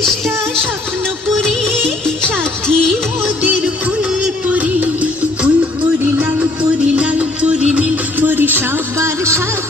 চেষ্টা স্বপ্নপুরী সাথী মোদের ফুলপুরি, ফুলপুরি লাল পুরি নীল পুরি সবার সাথে